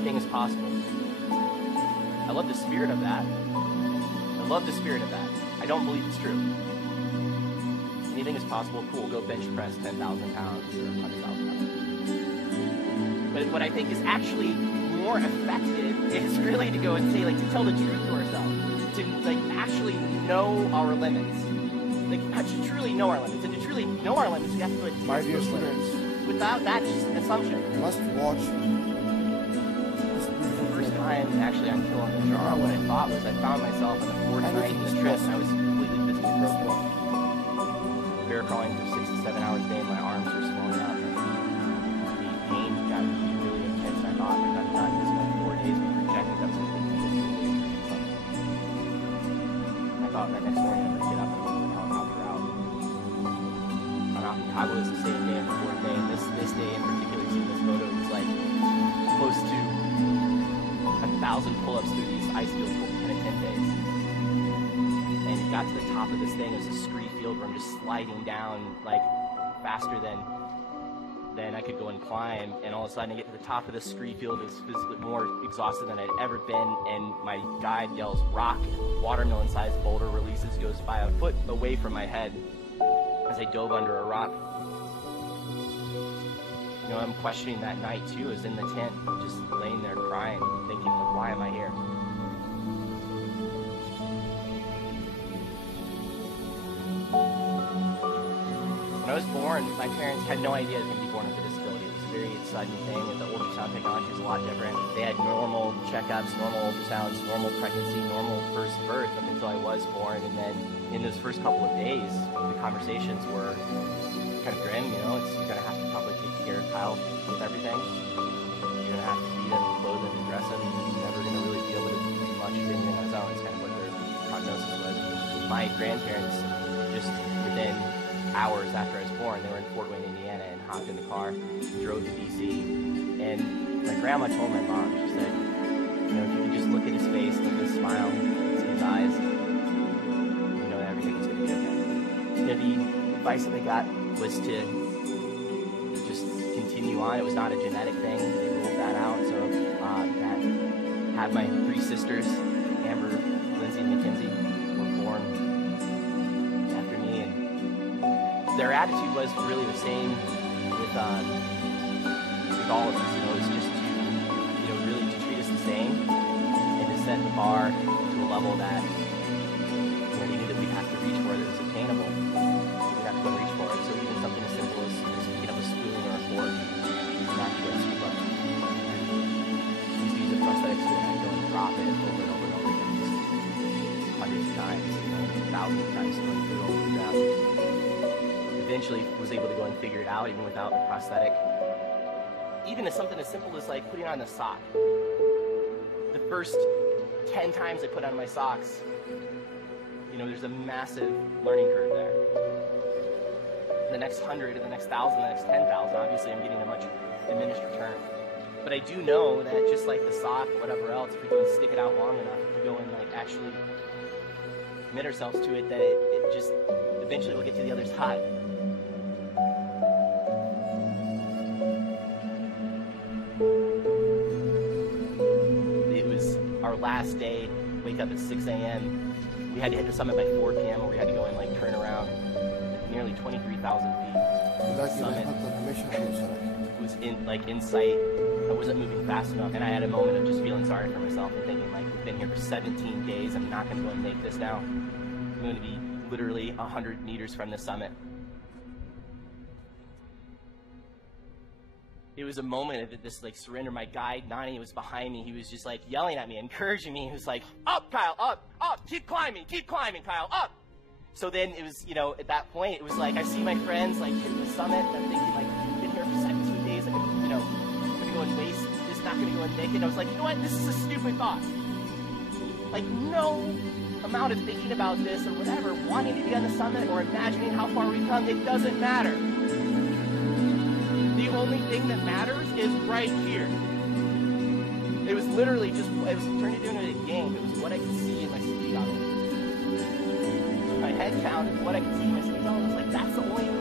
anything is possible. I love the spirit of that. I love the spirit of that. I don't believe it's true. Anything is possible, cool, go bench press 10,000 pounds or 100,000 pounds. But what I think is actually more effective is really to go and say, like, to tell the truth to ourselves, to, like, actually know our limits. Like, to truly know our limits. And to truly know our limits, we have to go and test those limits. Without that, just an assumption. You must watch. The first time, actually, on Killing the Jar, what I thought was I found myself on the fourth night in the trip, and I was completely physically broken. Bear crawling for 6 to 7 hours a day, and my arms were swollen out. The pain got really intense, and I thought, like, I'm done. This is like 4 days of rejecting. That was going to take 15 days to do something. I thought that next morning I'm going to get up and go to the helicopter out. On Chicago was the same day and the fourth day, and this day in particular, you see this photo, it was like close to 1,000 pull-ups through these ice fields in 10 days. And got to the top of this thing, it was a scree field where I'm just sliding down like faster than I could go and climb, and all of a sudden I get to the top of the scree field. It was physically more exhausted than I'd ever been, and my guide yells, "Rock!" Watermelon-sized boulder releases, goes by a foot away from my head as I dove under a rock. You know, I'm questioning that night too. I was in the tent, just laying there crying, thinking, like, why am I here? When I was born, my parents had no idea I was going to be born with a disability. It was a very sudden thing, and the ultrasound technology was a lot different. They had normal checkups, normal ultrasounds, normal pregnancy, normal first birth up until I was born. And then in those first couple of days, the conversations were kind of grim, you know. You're going to have to probably take care of Kyle with everything. You're going to have to feed him and clothe him and dress him. He's never going to really be able to do much of anything on his own. It's kind of what their prognosis was. My grandparents, just within hours after I was born, they were in Fort Wayne, Indiana, and hopped in the car, drove to DC, and my grandma told my mom, she said, you know, if you could just look at his face, look at his smile, see his eyes, you know that everything is going to be okay. You know, the advice that they got was to just continue on. It was not a genetic thing. They ruled that out. So that had my 3 sisters, Amber, Lindsay, and Mackenzie, were born after me, and their attitude was really the same with all of us. You know, it was just to, you know, really to treat us the same and to set the bar to a level that, you know, they knew that we'd have to reach for, that was attainable. We'd have to go and reach for it. So even something as simple as just picking up a spoon or a fork is not to go and scoop up. I used to use a prosthetic spoon, I'd go and drop it over and over and over again, just hundreds of times, you know, thousands of times, going through it over the ground. Eventually was able to go and figure it out even without the prosthetic. Even as something as simple as like putting on a sock. The first 10 times I put on my socks, you know, there's a massive learning curve there. The next 100, and the next 1,000, the next 10,000, obviously I'm getting a much diminished return. But I do know that just like the sock, whatever else, if we go and stick it out long enough, if we go and like actually commit ourselves to it, that it just eventually will get to the other side. Last day, wake up at 6 a.m. We had to hit the summit by 4 p.m. where we had to go and like turn around nearly 23,000 feet. The summit was in sight. I wasn't moving fast enough, and I had a moment of just feeling sorry for myself and thinking, like, we've been here for 17 days. I'm not going to go and make this now. I'm going to be literally 100 meters from the summit. It was a moment of this like surrender. My guide, Nani, was behind me. He was just like yelling at me, encouraging me. He was like, "Up, Kyle, up, keep climbing, Kyle, up." So then it was, you know, at that point, it was like I see my friends like hitting the summit, and I'm thinking like, we've been here for 17 days. I'm gonna, you know, I'm gonna go and waste this, not gonna go and make it. And I was like, you know what? This is a stupid thought. Like no amount of thinking about this or whatever, wanting to be on the summit or imagining how far we've come, it doesn't matter. The only thing that matters is right here. It was literally just, it was turned into a game. It was what I could see in my speed goggles. My head counted what I could see in my speed goggles. I was like, that's the only 3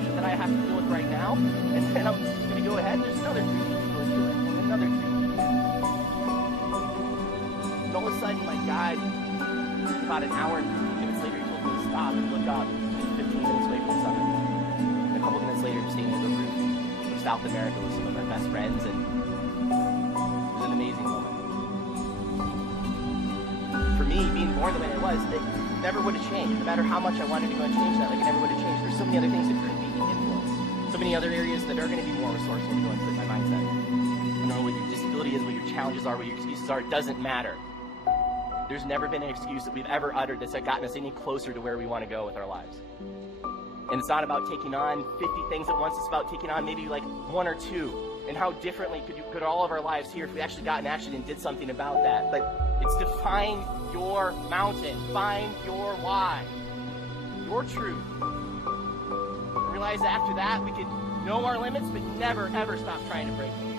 feet that I have to deal with right now. And then I'm going to go ahead, there's another 3 feet to go into it, and another 3 feet. about an hour and 15 minutes later, he told me to stop and look up. He was 15 minutes away from the summit. And a couple of minutes later, I'm staying on the roof of South America with some of my best friends, and it was an amazing moment. For me, being born the way I was, it never would have changed. No matter how much I wanted to go and change that, like, it never would have changed. There's so many other things that could be influenced. So many other areas that are going to be more resourceful to go and put my mindset. I don't know what your disability is, what your challenges are, what your excuses are. It doesn't matter. There's never been an excuse that we've ever uttered that's gotten us any closer to where we want to go with our lives. And it's not about taking on 50 things at once. It's about taking on maybe like one or two. And how differently could all of our lives here if we actually got in action and did something about that. But it's to find your mountain, find your why, your truth. And realize after that we can know our limits, but never, ever stop trying to break them.